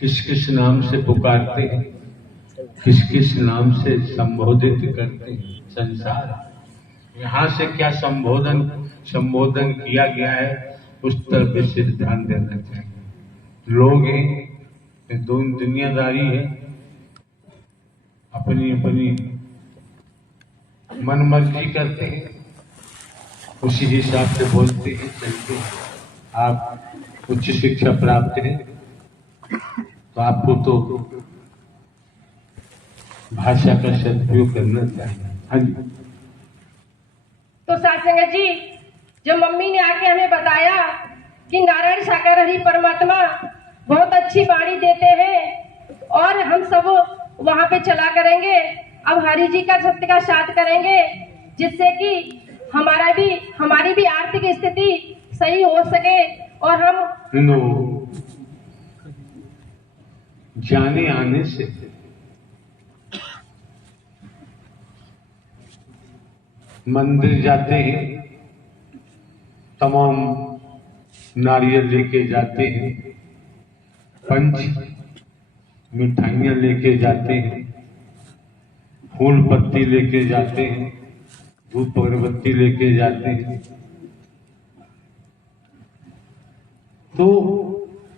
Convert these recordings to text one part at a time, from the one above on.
किस किस नाम से पुकारते हैं, किस किस नाम से संबोधित करते हैं। संसार यहाँ से क्या संबोधन किया गया है, उस तरफ विशेष ध्यान देना चाहिए। लोग हैं, दुनियादारी है, अपनी अपनी मन मर्जी करते हैं, उसी हिसाब से बोलते हैं, चलते हैं। आप उच्च शिक्षा प्राप्त है तो आपको तो भाषा का सदुपयोग करना चाहिए। हाँ जी। तो सत्संग जी, जो मम्मी ने आके हमें बताया कि नारायण साकार हरि परमात्मा बहुत अच्छी वाणी देते हैं और हम सब वहां पे चला करेंगे। अब हरि जी का सत्य का साथ करेंगे, जिससे कि हमारी भी आर्थिक स्थिति सही हो सके और हम जाने आने से मंदिर जाते हैं, तमाम नारियल लेके जाते हैं, पंच मिठाइयां लेके जाते हैं, फूल पत्ती लेके जाते हैं, धूप अगरबत्ती लेके जाते हैं। तो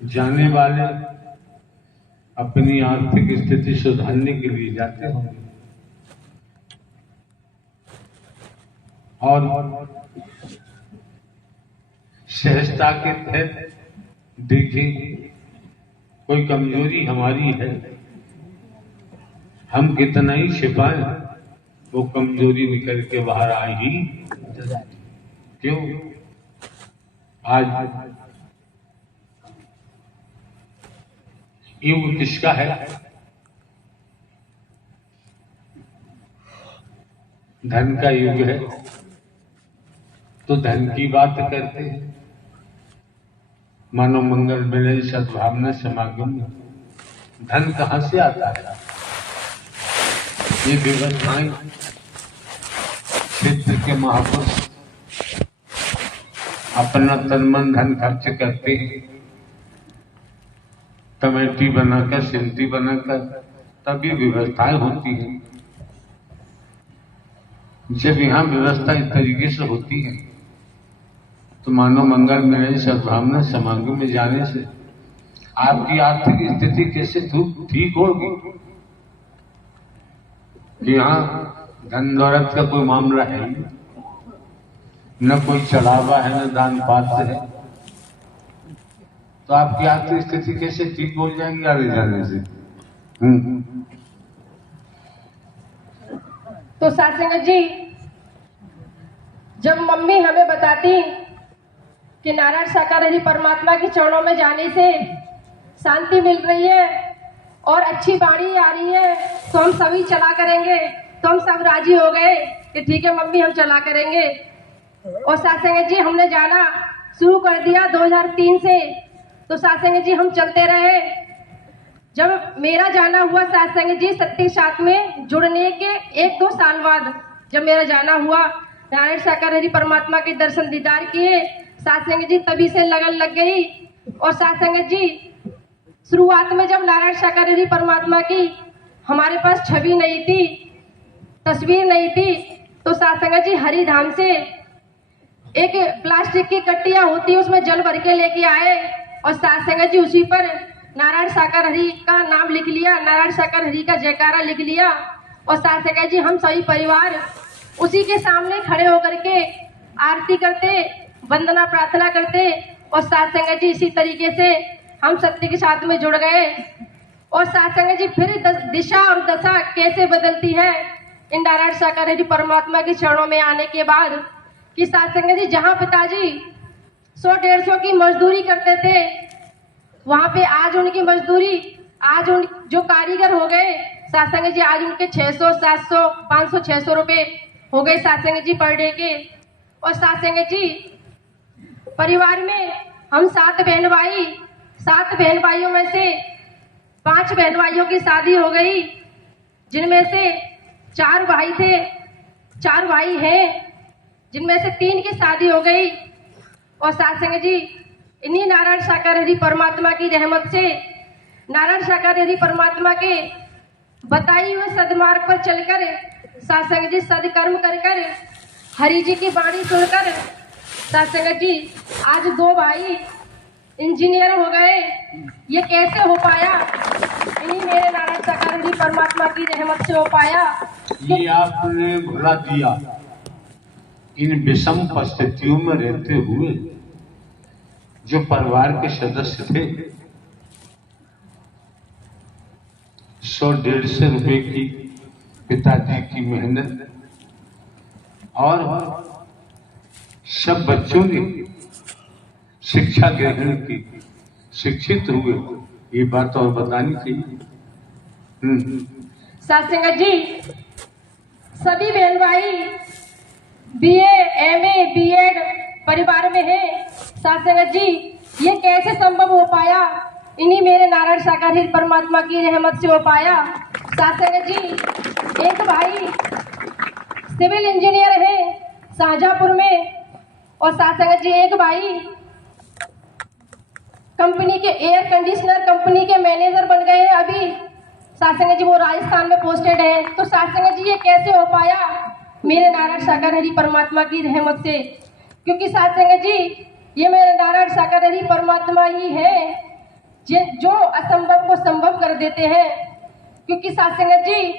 जाने वाले अपनी आर्थिक स्थिति सुधारने के लिए जाते होंगे और सहजता के तहत देखें कोई कमजोरी हमारी है, हम कितना ही छिपाएं वो कमजोरी निकल के बाहर आ ही क्यों। आज युग किसका है? धन का युग है, तो धन की बात करते हैं। मानव मंगल मिलन सद्भावना समागम में धन कहां से आता है? ये व्यवस्थाएं क्षेत्र के महापुरुष अपना तन मन धन खर्च करते हैं, कमेटी बनाकर, समिति बनाकर, तभी व्यवस्थाएं होती हैं। जब यहाँ व्यवस्था इस तरीके से होती है तो मानव मंगल मिलन सद्भावना समागम में जाने से आपकी आर्थिक स्थिति कैसे ठीक होगी? कि यहाँ धन दौलत का कोई मामला है ही, न कोई चढ़ावा है, न दान पात्र है, तो आपकी आर्थिक स्थिति कैसे ठीक हो जाएगी आगे जाने से? तो सत्संग जी, जब मम्मी हमें बताती कि नारायण साकार हरि परमात्मा के चरणों में जाने से शांति मिल रही है और अच्छी वाणी आ रही है, तो हम सभी चला करेंगे। तो हम सब राजी हो गए कि ठीक है मम्मी, हम चला करेंगे। और सत्संग जी, हमने जाना शुरू कर दिया 2003 से। तो सत्संग जी, हम चलते रहे। जब मेरा जाना हुआ सत्संग जी, सत्य साथ में जुड़ने के 1-2 साल बाद जब मेरा जाना हुआ, नारायण साकार हरि परमात्मा के दर्शन दीदार किए सत्संग जी, तभी से लगन लग गई। और सत्संग जी, शुरुआत में जब नारायण साकार हरि परमात्मा की हमारे पास छवि नहीं थी, तस्वीर नहीं थी, तो सत्संग जी हरिधाम से एक प्लास्टिक की कट्टियां होती, उसमें जल भर के लेके आए और सत्संग जी उसी पर नारायण साकार हरि का नाम लिख लिया, नारायण साकार हरि का जयकारा लिख लिया। और सत्संग जी, हम सभी परिवार उसी के सामने खड़े होकर के आरती करते, वंदना प्रार्थना करते। और सत्संग जी, इसी तरीके से हम सत्य के साथ में जुड़ गए। और सत्संग जी, फिर दिशा और दशा कैसे बदलती है इन नारायण साकार हरि परमात्मा के चरणों में आने के बाद। कि सत्संग जी, जहाँ पिताजी 100-150 की मजदूरी करते थे, वहां पे आज उनकी मजदूरी, आज उन जो कारीगर हो गए सत्संग जी, आज उनके 600, 700, 500, 600 रुपए हो गए सत्संग जी पर डे के। और सत्संग जी, परिवार में हम 7 बहन भाई, 7 बहन भाइयों में से 5 बहन भाइयों की शादी हो गई, जिनमें से 4 भाई थे, 4 भाई हैं, जिनमें से 3 की शादी हो गई। और सत्संग जी, इन्हीं नारायण साकार हरि परमात्मा की रहमत से नारायण साकार परमात्मा के बताई हुए सदमार्ग पर चलकर सासंग जी सदकर्म कर कर हरि जी की वाणी सुनकर सासंग जी आज दो भाई इंजीनियर हो गए। ये कैसे हो पाया? इन्हीं मेरे नारायण साकार परमात्मा की रहमत से हो पाया। ये आपने भुला दिया, इन विषम परिस्थितियों में रहते हुए जो परिवार के सदस्य थे 100-150 रुपए की पिताजी की मेहनत और सब बच्चों ने शिक्षा ग्रहण की, शिक्षित हुए, ये बात और बतानी चाहिए। सासंग जी सभी बहन भाई बीए, एमए, बीएड परिवार में है। सासंग जी ये कैसे संभव हो पाया? इन्हीं मेरे नारायण साकार परमात्मा की रहमत से हो पाया। सासंग जी एक भाई सिविल इंजीनियर है शाहजहांपुर में, और सासंग जी एक भाई कंपनी के एयर कंडीशनर कंपनी के मैनेजर बन गए हैं अभी। सासंग जी वो राजस्थान में पोस्टेड है। तो सासंग जी ये कैसे हो पाया? मेरे नारायण साकार परमात्मा की रहमत से। क्योंकि सासंग जी ये मेरे नारायण साकार परमात्मा ही है जो असंभव को संभव कर देते हैं। क्योंकि सासंग जी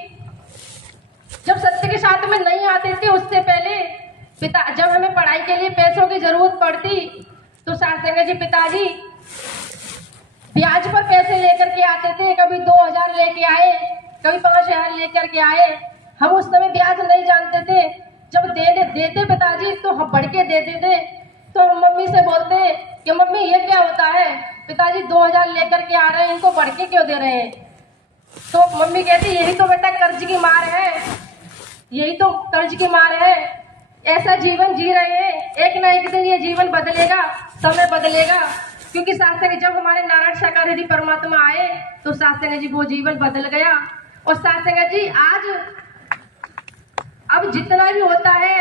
जब सत्य के साथ में नहीं आते थे उससे पहले जब हमें पढ़ाई के लिए पैसों की जरूरत पड़ती तो सासंग जी पिताजी ब्याज पर पैसे लेकर के आते थे। कभी 2000 लेके आए, कभी 5000 लेकर के आए। हम उस समय ब्याज नहीं जानते थे। जब देते पिताजी तो हम बढ़ के देते थे। तो हम मम्मी से बोलते कि मम्मी ये क्या होता है? पिताजी 2000 लेकर के आ रहे हैं, इनको बढ़ के क्यों दे रहे हैं? तो मम्मी कहती यही तो बेटा कर्ज की मार है, यही तो कर्ज की मार है। ऐसा जीवन जी रहे हैं, एक ना एक दिन ये जीवन बदलेगा, समय बदलेगा। क्योंकि सासंग जब हमारे नारायण साकार परमात्मा आए तो सासंग जी वो जीवन बदल गया। और सासंग जी आज अब जितना भी होता है,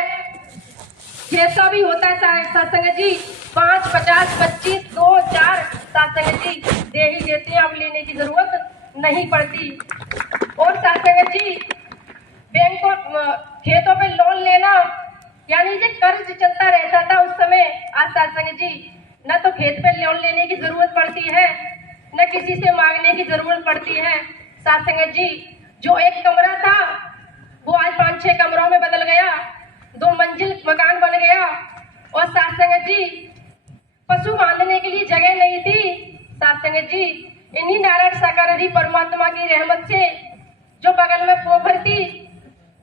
जैसा भी होता है सासंग जी 5, 50, 25, 2, 4 सासंग जी दे ही देते हैं। अब लेने की जरूरत नहीं पड़ती। और सासंग जी बैंकों खेतों पे लोन लेना यानी कि कर्ज चलता रहता था उस समय। आज सासंग जी न तो खेत पे लोन लेने की जरूरत पड़ती है, न किसी से मांगने की जरूरत पड़ती है। सासंग जी जो एक कमरा था वो आज 5-6 कमरों में बदल गया, 2 मंजिल मकान बन गया। और सासंग जी पशु बांधने के लिए जगह नहीं थी। सासंग जी इन्हीं नारायण साकार परमात्मा की रहमत से जो बगल में पोखर थी,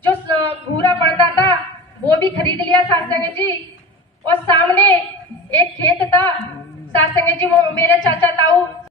जो भूरा पड़ता था वो भी खरीद लिया सासंग जी। और सामने एक खेत था सासंग जी, वो मेरे चाचा ताऊ